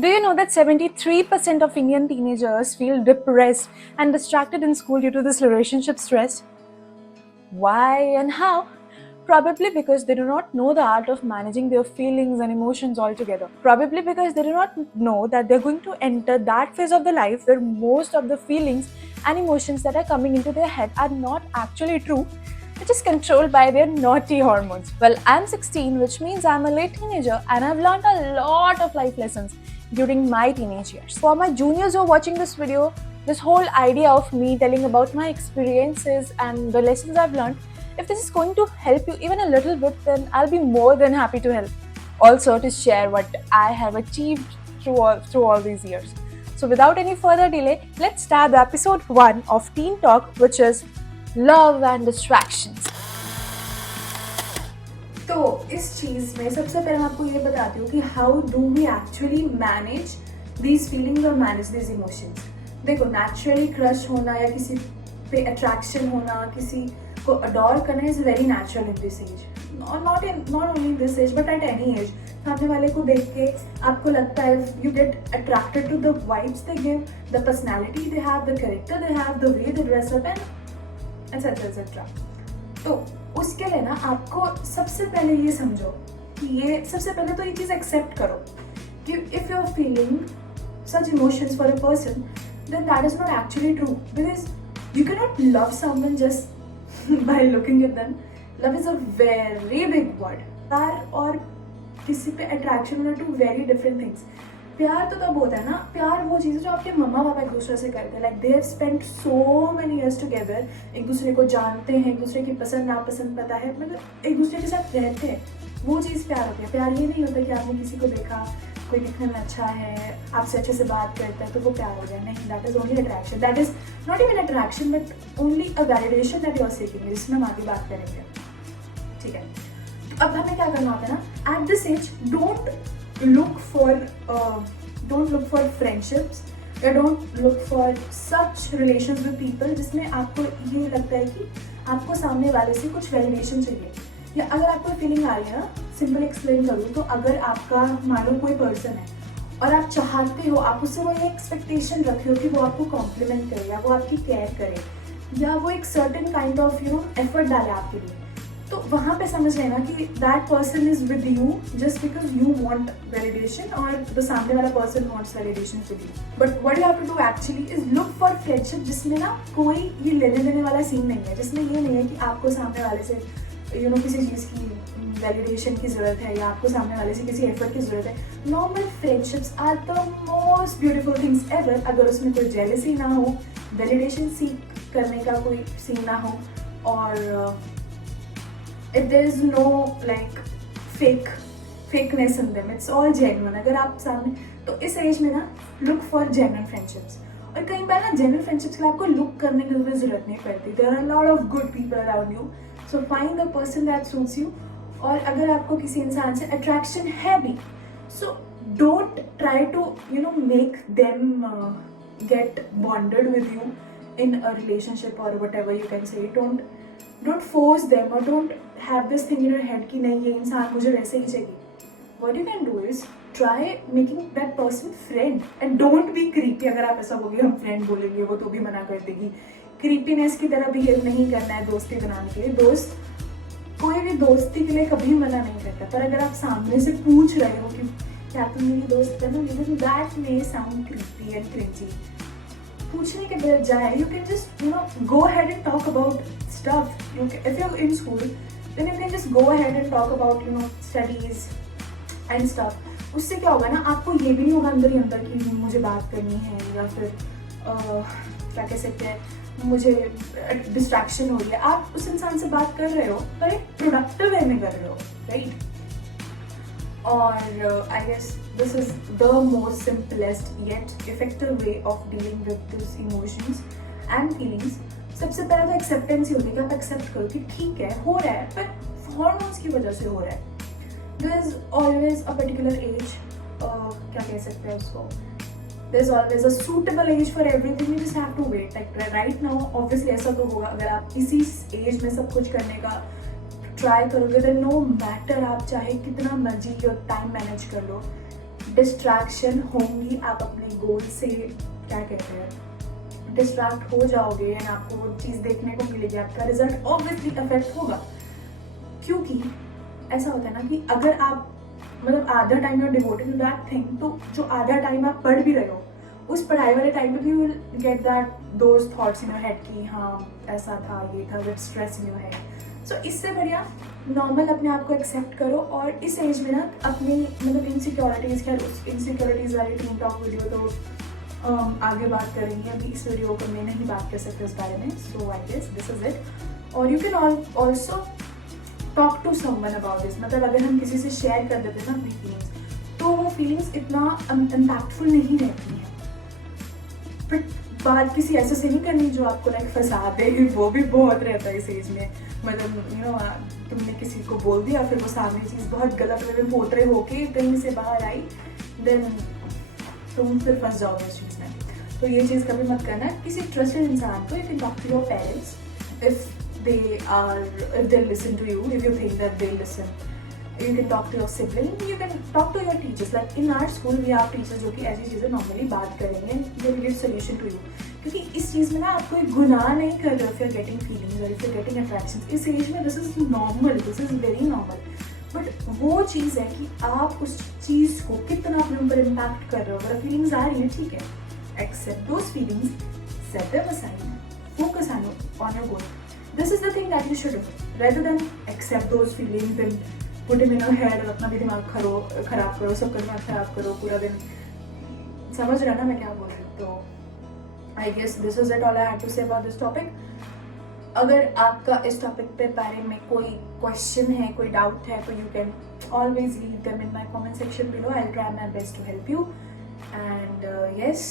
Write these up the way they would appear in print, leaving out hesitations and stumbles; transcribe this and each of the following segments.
Do you know that 73% of Indian teenagers feel depressed and distracted in school due to this relationship stress? Why and how? Probably because they do not know the art of managing their feelings and emotions altogether. Probably because they do not know that they're going to enter that phase of their life where most of the feelings and emotions that are coming into their head are not actually true, which is controlled by their naughty hormones. Well, I'm 16, which means I'm a late teenager, and I've learned a lot of life lessons during my teenage years. For my juniors who are watching this video, this whole idea of me telling about my experiences and the lessons I've learned, if this is going to help you even a little bit, then I'll be more than happy to help. Also, to share what I have achieved through all these years. So, without any further delay, let's start the episode 1 of Teen Talk, which is Love and Distractions. तो इस चीज़ में सबसे पहले मैं आपको ये बताती हूँ कि how do we actually manage these feelings और मैनेज दीज इमोशंस. देखो, नेचुरली क्रश होना या किसी पे अट्रैक्शन होना, किसी को अडोर करना is very natural in this age. Not only in this age but at any age. सामने वाले को देख के आपको लगता है you get attracted to the vibes they give, the personality they have, the character they have, the way they dress up and etcetera etcetera. तो उसके लिए ना आपको सबसे पहले ये समझो कि ये सबसे पहले तो ये चीज़ एक्सेप्ट करो कि if you are feeling such emotions for a person, then that is not actually true, because you can not love someone just by looking at them. Love is a very big word. प्यार और किसी पे attraction होना to very different things. प्यार तो तब होता है ना, प्यार वो चीज़ है जो आपके मम्मा पापा एक दूसरे से करते हैं. Like they have spent so many years together, एक दूसरे को जानते हैं, एक दूसरे की पसंद नापसंद पता है, मतलब एक दूसरे के साथ रहते हैं. वो चीज़ प्यार होती है. प्यार ये नहीं होता कि आपने किसी को देखा, कोई दिखने में अच्छा है, आपसे अच्छे से बात करता है तो वो प्यार हो गया. नहीं, that is only attraction. That is not even attraction but only a validation that you are seeking, जिसमें हम आगे बात करेंगे. ठीक है, अब हमें क्या करना होता है ना, at this age don't look for friendships या don't look for such relations with people जिसमें आपको ये लगता है कि आपको सामने वाले से कुछ वैलिडेशन चाहिए. या अगर आपको फीलिंग आ रही है ना, सिंपल एक्सप्लेन करूँ तो अगर आपका मान लो कोई पर्सन है और आप चाहते हो, आप उससे वो एक्सपेक्टेशन रखे हो कि वो आपको कॉम्प्लीमेंट करे या वो आपकी केयर करे या वो एक सर्टेन काइंड ऑफ एफर्ट डाले आपके लिए, तो वहाँ पे समझ लेना कि that person is with you just because you want validation और द सामने वाला person wants validation with you. But what you have to do actually is look for friendship जिसमें ना कोई ये लेने देने वाला सीन नहीं है, जिसमें ये नहीं है कि आपको सामने वाले से किसी चीज़ की वैलिडेशन की ज़रूरत है या आपको सामने वाले से किसी एफर्ट की ज़रूरत है. Normal friendships are the most beautiful things ever. अगर उसमें कोई जेलसी ना हो, वैलिडेशन सीख करने का कोई सीन ना हो, और if there is no like fakeness in them, it's all genuine. अगर आप सामने, तो इस एज में ना look for genuine friendships. और कई बार ना genuine friendships के लिए आपको look करने की भी ज़रूरत नहीं पड़ती. There are a lot of good people around you, so find the person that suits you. और अगर आपको किसी इंसान से attraction है भी, so don't try to make them get bonded with you in a relationship or whatever you can say. Don't force them or don't have this thing in your head कि नहीं, ये इंसान मुझे वैसे ही चाहिए. What you can do is try making that person friend and don't be creepy. अगर आप ऐसा बोलोगे हम फ्रेंड बोलेंगे, वो तो भी मना कर देगी. क्रीपीनेस की तरह बिहेव नहीं करना है दोस्ती बनाने के लिए. दोस्त कोई भी दोस्ती के लिए कभी मना नहीं करता, पर अगर आप सामने से पूछ रहे हो कि क्या तुम मेरी दोस्त बनोगी, then that may sound creepy and cringy. पूछने के बजाय you can just go ahead and talk about stuff. If you're in school, then you can just go ahead and talk about studies and stuff. उससे क्या होगा ना, आपको ये भी नहीं होगा अंदर ही अंदर कि मुझे बात करनी है या फिर क्या कह सकते हैं, मुझे डिस्ट्रैक्शन हो रही है. आप उस इंसान से बात कर रहे हो पर एक प्रोडक्टिव वे में कर रहे हो, राइट? और I guess this is the most simplest yet effective way of dealing with these emotions and feelings. सबसे पहले तो एक्सेप्टेंस ही होती है कि आप एक्सेप्ट करो कि ठीक है, हो रहा है, पर हॉर्मोन्स की वजह से हो रहा है. There is always a particular age, क्या कह सकते हैं उसको, there is always a suitable age for everything. You just have to wait. Like right now, obviously ऐसा तो होगा. अगर आप इसी एज में सब कुछ करने का ट्राई करोगे, देन नो मैटर आप चाहे कितना मर्जी योर टाइम मैनेज कर लो, डिस्ट्रैक्शन होंगी, आप अपने गोल से क्या कहते हैं डिस्ट्रैक्ट हो जाओगे एंड आपको वो चीज़ देखने को मिलेगी, आपका रिजल्ट ऑब्वियसली अफेक्ट होगा। क्योंकि ऐसा होता है ना कि अगर आप मतलब आधा time you devoted to that thing, तो जो आधा टाइम आप पढ़ भी रहे हो उस पढ़ाई वाले टाइम पे भी you will get that those thoughts in your head कि हाँ ऐसा था, ये था, with stress in your head. So इससे बढ़िया नॉर्मल अपने आप को एक्सेप्ट करो। और इस एज में ना अपनी मतलब इनसिक्योरिटीज़, खैर उस इनसिक्योरिटीज़ वाली टीम टॉक वीडियो तो आगे बात करेंगे, अभी इस वीडियो को मैं नहीं बात कर सकते उस बारे में। So I guess this is it. और you can also talk to someone about this, मतलब अगर हम किसी से शेयर कर देते हैं ना अपनी फीलिंग्स, तो वो फीलिंग्स इतना इम्पैक्टफुल नहीं रहती हैं। बट बात किसी ऐसे से नहीं करनी जो आपको लाइक फंसा दे, वो भी बहुत रहता है इस एज में। मतलब यू नो तुमने किसी को बोल दिया, फिर वो सामने चीज़ बहुत गलत वे में पोर्ट्रे होके कहीं से बाहर आई, देन तुम फिर फंस जाओगे उस चीज़ में। तो ये चीज़ कभी मत करना। किसी ट्रस्टेड इंसान को, you can talk to your parents if they listen to you, if you think that they listen. You can talk to your sibling, you can talk to your teachers. Like in our school we have teachers जो कि ऐसी चीज़ें normally बात करेंगे, they will give solution to you. क्योंकि इस चीज़ में ना आप कोई गुनाह नहीं कर रहे हो if you're getting feelings or if you're getting attractions. इस एज में this is normal, this is very normal. But वो चीज़ है कि आप उस चीज़ को कितना अपने ऊपर इम्पैक्ट कर रहे हो। अगर फीलिंग्स आ रही हैं, ठीक है, accept those feelings, set them aside, focus on your goal. This is the thing that you should do, rather than accept those feelings and put them in your head और अपना भी दिमाग खराब करो, सबका दिमाग खराब करो पूरा दिन। समझ रहा ना मैं क्या बोल रही हूँ? तो I guess this is it all I had to say about this topic. अगर आपका इस टॉपिक पे बारे में कोई क्वेश्चन है, कोई डाउट है, तो you can always leave them in my comment section below. I'll try my best to help you. And yes,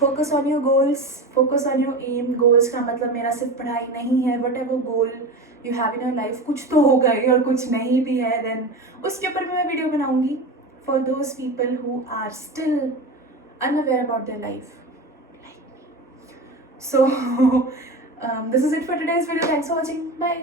focus on your goals, focus on your aim. Goals का मतलब मेरा सिर्फ पढ़ाई नहीं है, whatever goal you have in your life, कुछ तो होगा ही और कुछ नहीं भी है, देन उसके ऊपर भी मैं वीडियो बनाऊंगी for those people who are still unaware about their life. So this is it for today's video. Thanks for watching, bye.